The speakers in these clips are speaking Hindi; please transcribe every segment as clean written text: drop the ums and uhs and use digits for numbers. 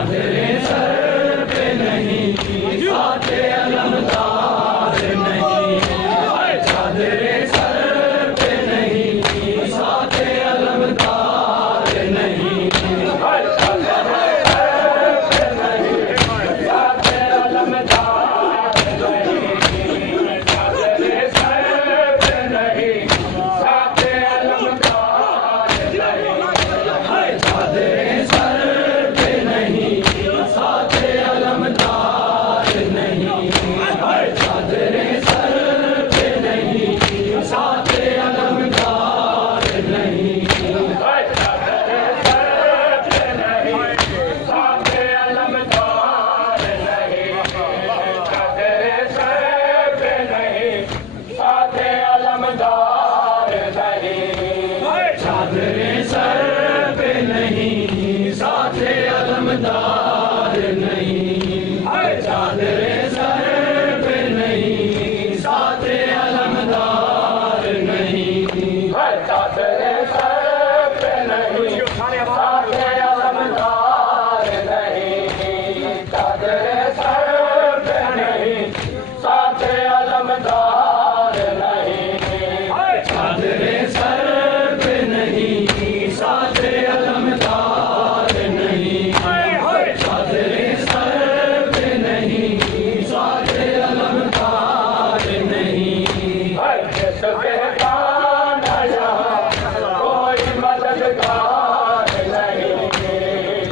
चादरे सर पे नहीं, साथे अलमदार नहीं, चादरे सर पे नहीं, साथे अलमदार नहीं, चादरे सर पे नहीं, साथे अलमदार नहीं, चादरे सर पे नहीं, साथे अलमदार नहीं, चादरे सर पे नहीं, साथे अलमदार नहीं, चादरे सर पे नहीं, साथे अलमदार नहीं, चादरे सर पे नहीं, साथे अलमदार नहीं, चादरे सर पे नहीं, साथे अलमदार नहीं, चादरे सर पे नहीं, साथे अलमदार नहीं, चादरे सर पे नहीं, साथे अलमदार नहीं, चादरे सर पे नहीं, साथे अलमदार नहीं, चादरे सर पे नहीं, साथे अलमदार नहीं, चादरे सर पे नहीं, साथे अलमदार नहीं, चादरे सर पे नहीं, साथे अलमदार नहीं, जिस पे कान्हा यहाँ कोई मददगार नहीं,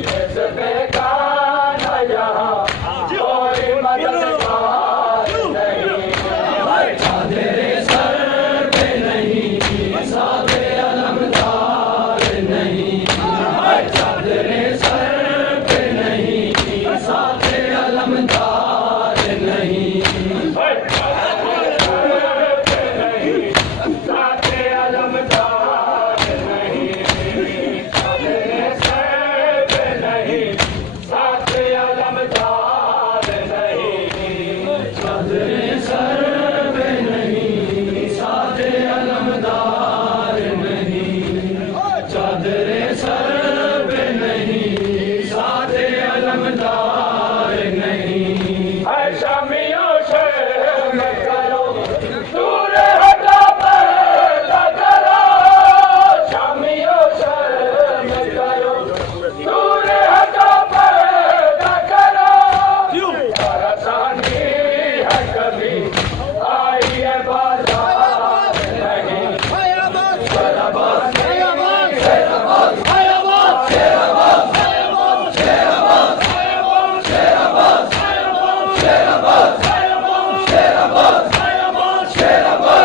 जिस पे कान्हा यहाँ कोई मददगार नहीं, चादरे सर पे नहीं, साथे अलमदार नहीं, चादरे सर पे नहीं, साथे अलमदार नहीं, साथे अलमदार नहीं, चादरे सर पे नहीं, साथे अलमदार नहीं, चादरे सर पे नहीं, साथे अलमदार नहीं, चादरे सर पे नहीं, साथे अलमदार नहीं, शामियों शर्म करो, दूर हटा पर्दा करो, शामियों शर्म करो, दूर हटा पर्दा करो, परेशानी है कभी आई है बाजार नहीं, शेराबाद शेराबाद शेराबाद शेराबाद शेराबाद शेराबाद शेराबाद शेराबाद शेराबाद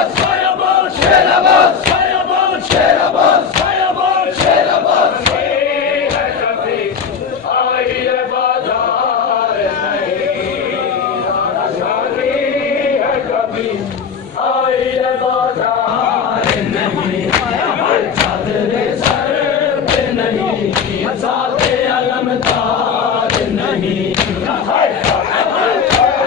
शेराबाद शेराबाद शेराबाद शेराबाद शेराबाद है कभी आई है बाजार नहीं, परेशानी है कभी आई है बाजार नहीं, चादरे सर पे नहीं, साथे अलमदार नहीं, साथे अलमदार नहीं,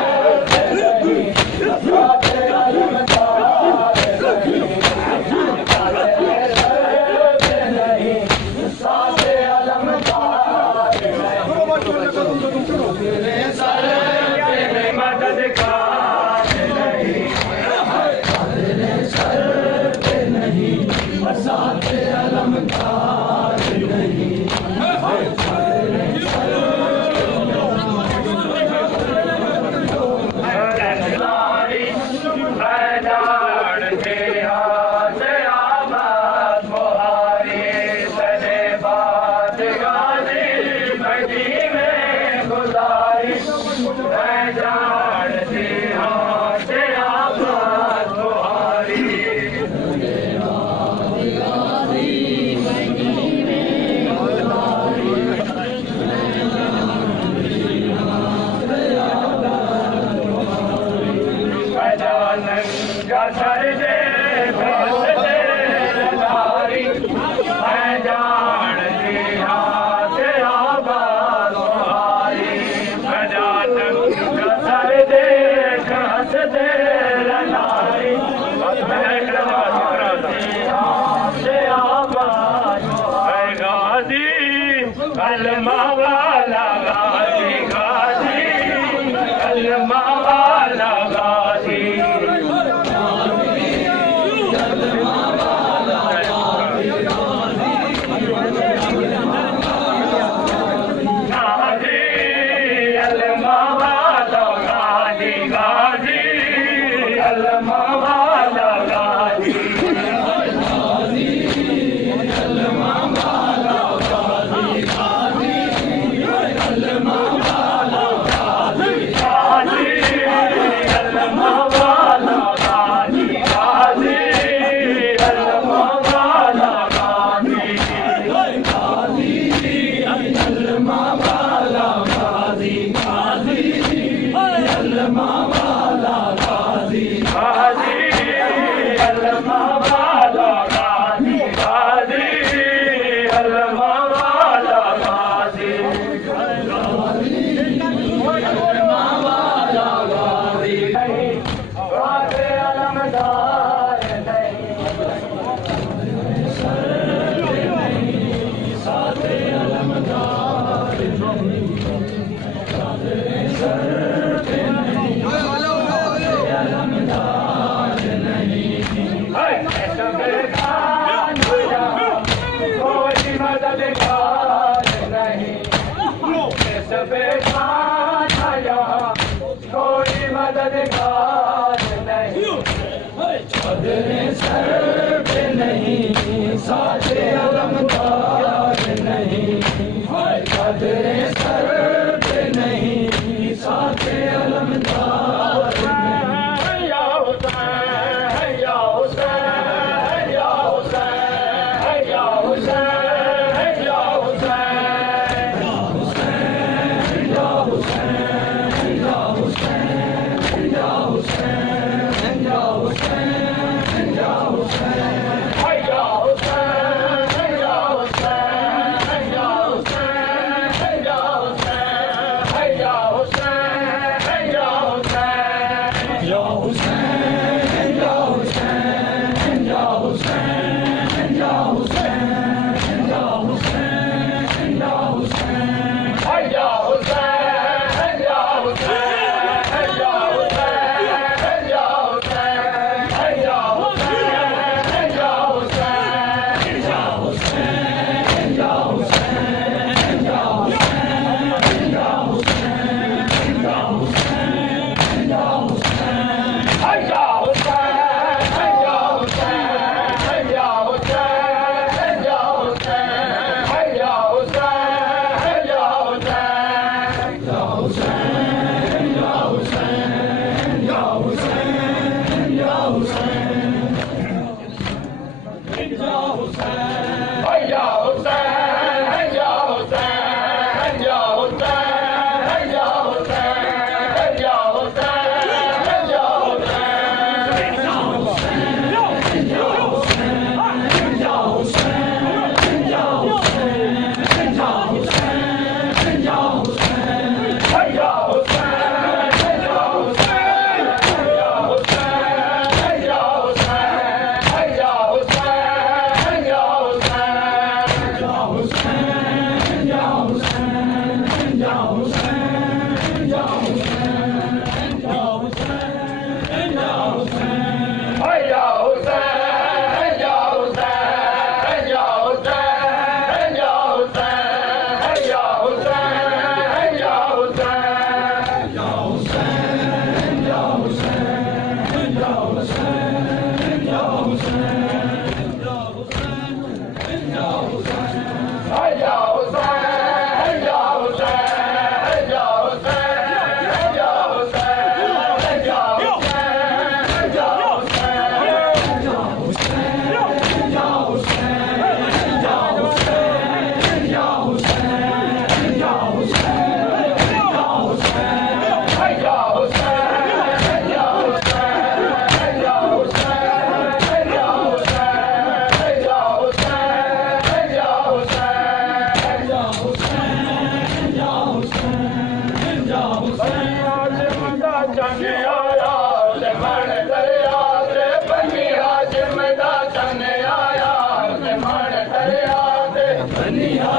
बेगान यहाँ कोई मददगार नहीं चादरे सर पे नहीं साथे अलमदार नहीं चादरे सर पे नहीं साथे अलमदार नहीं या हुसैन या हुसैन या हुसैन या हुसैन या हुसैन या हुसैन या हुसैन या हुसैन या हुसैन या हुसैन या हुसैन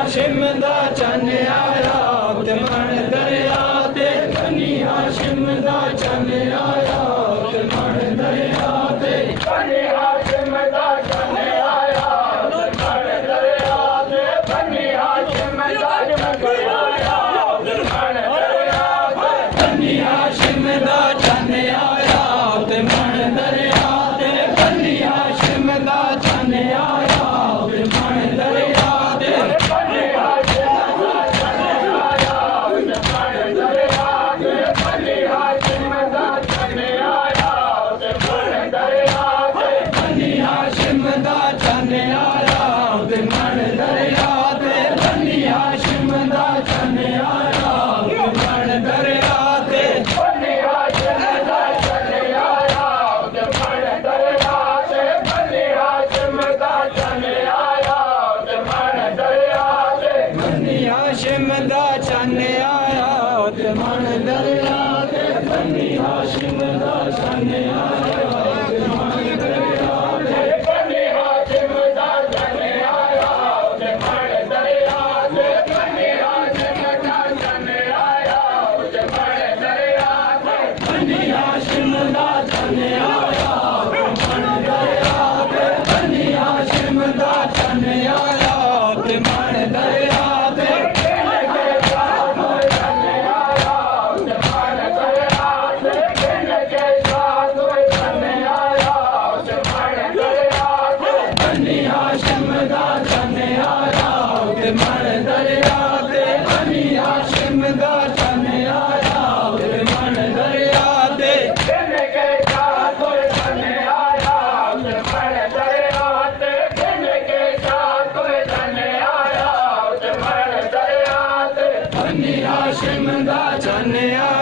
हाशिम दा चन आया ते मन दरिया ते बनी हाशिम दा चन आया ते मन दरिया ते बनी हाशिम दा चन आया ते मन दरिया ते बनी हाशिम दा चन आया ते मन दरिया ते बनी हाशिम दा चन आया ते मन दरिया ते बनी हाशिम दा चन आया ते मन दरिया ते हाशिम दा चन आया ते मन दरिया ते बनी हाशिम दा चन आया ते मन दरिया ते बनी हाशिम दा चन आया ते मन दरिया ते बनी हाशिम दा चन आया ते मन दरिया ते बनी हाशिम दा चन आया ते मन दरिया ते बनी हाशिम दा चन आया ते मन दरिया ते हाशिम दा चन्न आया